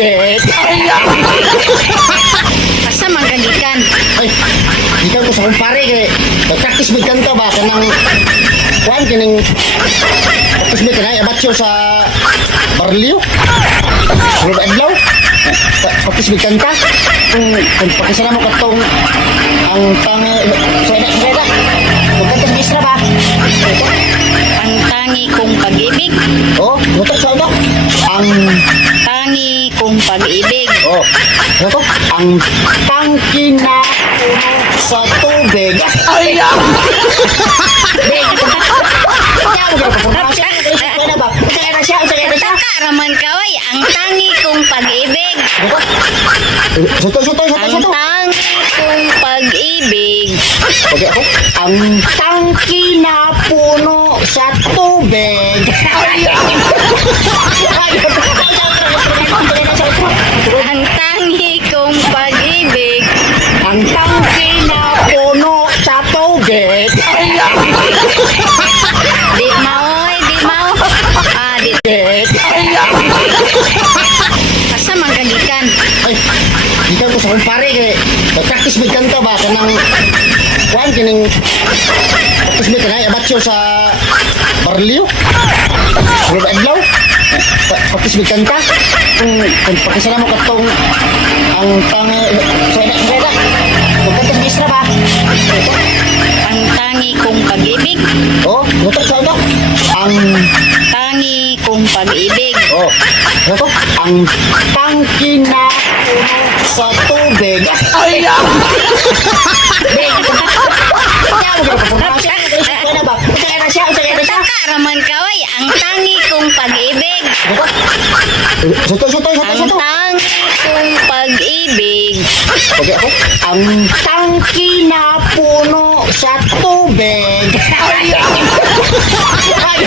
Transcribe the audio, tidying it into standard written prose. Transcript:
Bet. Asa manggagikan? Ay, ikaw ko sa kumpare kay practice mo kanta ba kanang kuan kining practice mo kanay abatyo sa Barlio. Sunod adlaw. Practice mo kanta. Kung pakisala mo katong ang tang sa kanta sa isra ba? Ang tangi kong pag-ibig. Oh, mutok sa ulo. Ang Tangi kong pag-ibig. oh, ano to? Ang tangki na puno sa tubig. Ay, Takaraman kaway, ang tangi kong pag-ibig. Sutoy. Ang tangi kong pag-ibig. Pwede ako? Ang tangki na puno sa tubig. Ang tangi kong pag-ibig. Ang tangki na puno sa tubig. Di maoy, di mao. Di. Asa manggagikan? Ay, ikaw ko sa kumpare kay practice mo kanta ba kanang kuan kining practice mo kanay abatyo sa Barlio. Sunod adlaw. Practice mo kanta. Kung pakisala mo katong ang tang sa kung kanta sa isra ba? Ang tangi kong pag-ibig. Oh, mutok sa ulo. Ang Tangi kong pag-ibig. oh, ano to? Ang tangki na puno sa tubig. Ay, Takaraman kaway, ang tangi kong pag-ibig. Sutoy. Ang tangi kong pag-ibig. Pwede ako? Ang tangki na puno sa tubig. Ay,